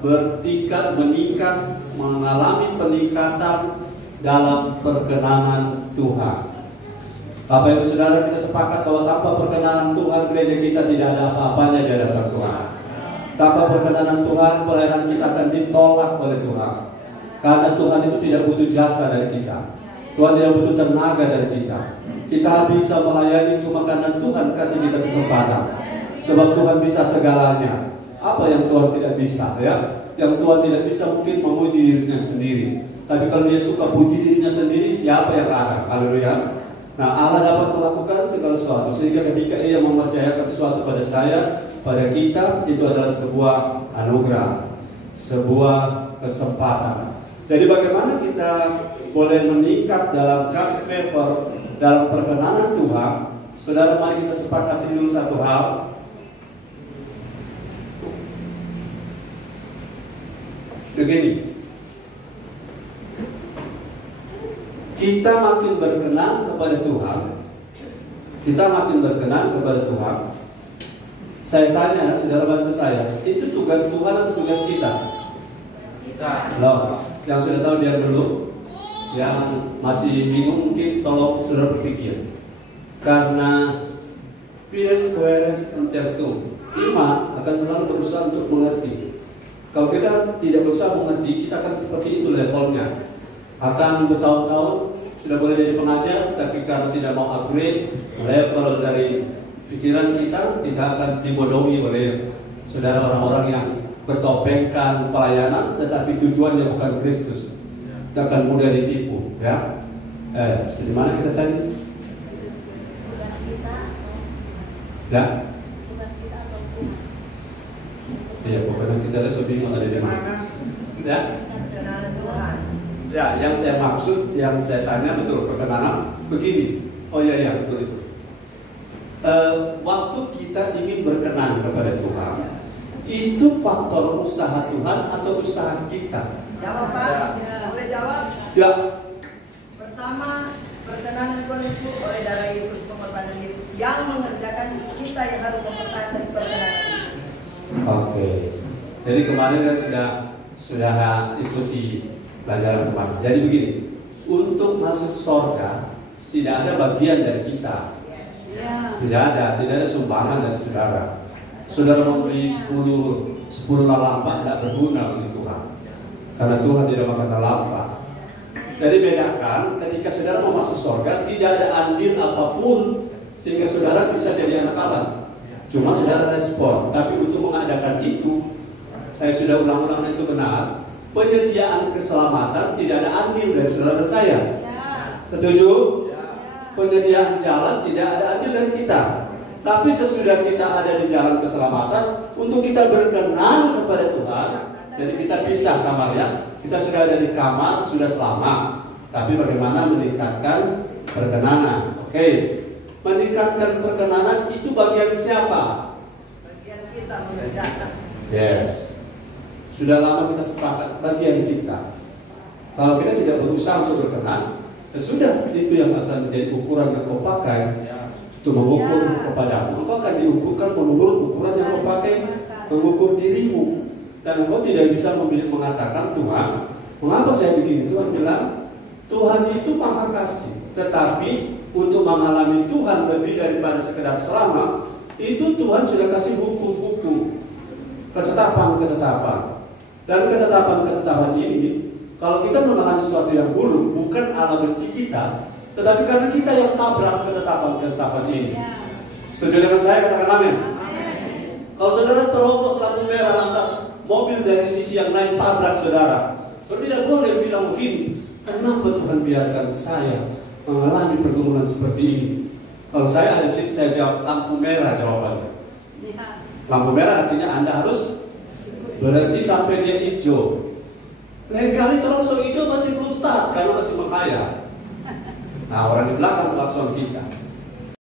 bertingkat, meningkat, mengalami peningkatan dalam perkenanan Tuhan. Bapak Ibu Saudara, kita sepakat bahwa tanpa perkenanan Tuhan, gereja kita tidak ada apa-apanya di hadapan Tuhan. Tanpa perkenanan Tuhan, pelayanan kita akan ditolak oleh Tuhan. Karena Tuhan itu tidak butuh jasa dari kita. Tuhan tidak butuh tenaga dari kita. Kita bisa melayani cuma karena Tuhan kasih kita kesempatan. Sebab Tuhan bisa segalanya. Apa yang Tuhan tidak bisa, ya? Yang Tuhan tidak bisa mungkin memuji dirinya sendiri. Tapi kalau dia suka puji dirinya sendiri, siapa yang larang? Haleluya. Nah, Allah dapat melakukan segala sesuatu. Sehingga ketika Ia mempercayakan sesuatu pada saya, pada kita, itu adalah sebuah anugerah, sebuah kesempatan. Jadi bagaimana kita boleh meningkat dalam God's favor, dalam perkenanan Tuhan? Saudara, mari kita sepakati dulu satu hal. Begini, kita makin berkenan kepada Tuhan, kita makin berkenan kepada Tuhan. Saya tanya, saudara bantu saya, itu tugas Tuhan atau tugas kita? Kita. Loh, yang sudah tahu dia dulu, yang masih bingung mungkin tolong saudara berpikir. Karena fides coherens intellectum, iman akan selalu berusaha untuk mengerti. Kalau kita tidak berusaha mengerti, kita akan seperti itu levelnya. Akan bertahun-tahun sudah boleh jadi pengajar, tapi karena tidak mau upgrade level dari pikiran kita, tidak akan dibodohi oleh saudara orang-orang yang bertopengkan pelayanan, tetapi tujuannya bukan Kristus. Kita akan mudah ditipu, ya. Di mana kita tadi? Tugas kita. Ya. Tugas kita atau Tuhan. Iya, pokoknya kita ada bingung ada di mana. Ya. Perkenanan Tuhan. Ya, yang saya maksud, yang saya tanya betul perkenanan begini. Oh iya, betul itu. Waktu kita ingin berkenan kepada Tuhan, itu faktor usaha Tuhan atau usaha kita? Jawab Pak, boleh jawab? Ya. Pertama, perkenanan Tuhan itu oleh darah Yesus, pengorbanan Yesus yang mengerjakan, kita yang harus mempertahankan perkenanan itu. Oke. Jadi kemarin kan sudah ikuti pelajaran kemarin. Jadi begini, untuk masuk surga tidak ada bagian dari kita. Tidak ada sumbangan dari saudara. Saudara membeli 10 lampa tidak berguna untuk Tuhan. Karena Tuhan tidak makan lampa. Jadi bedakan ketika saudara mau masuk surga, tidak ada andil apapun sehingga saudara bisa jadi anak Allah. Cuma saudara respon. Tapi untuk mengadakan itu, saya sudah ulang-ulang itu benar. Penyediaan keselamatan tidak ada andil dari saudara dan saya. Setuju? Penyediaan jalan tidak ada andil dari kita. Tapi sesudah kita ada di jalan keselamatan, untuk kita berkenan kepada Tuhan, jadi kita pisah kamarnya. Kita sudah ada di kamar, sudah selamat. Tapi bagaimana meningkatkan perkenanan? Oke. Meningkatkan perkenanan itu bagian siapa? Bagian kita mengerjakan. Yes. Sudah lama kita sepakat bagian kita. Kalau kita tidak berusaha untuk berkenan, sudah itu yang akan menjadi ukuran yang kau pakai untuk mengukur kepadamu. Engkau akan diukurkan menurut ukuran yang kau pakai mengukur dirimu. Dan engkau tidak bisa mengatakan, Tuhan, mengapa saya begini? Tuhan bilang, Tuhan itu maha kasih. Tetapi untuk mengalami Tuhan lebih daripada sekedar selamat, itu Tuhan sudah kasih hukum-hukum, ketetapan-ketetapan. Dan ketetapan-ketetapan ini, kalau kita melakukan sesuatu yang buruk, bukan Allah benci kita, tetapi karena kita yang tabrak ketetapan-ketetapan ini. Setuju dengan saya, katakan amin. Kalau saudara terobos lampu merah lantas mobil dari sisi yang lain tabrak saudara, saudara tidak boleh bilang begini, kenapa Tuhan biarkan saya mengalami pergumulan seperti ini? Kalau saya ada di situ, saya jawab lampu merah jawabannya. Lampu merah artinya Anda harus berhenti sampai dia hijau. Lain kali terus hijau masih belum start karena masih menghayal. Nah, orang di belakang klakson kita.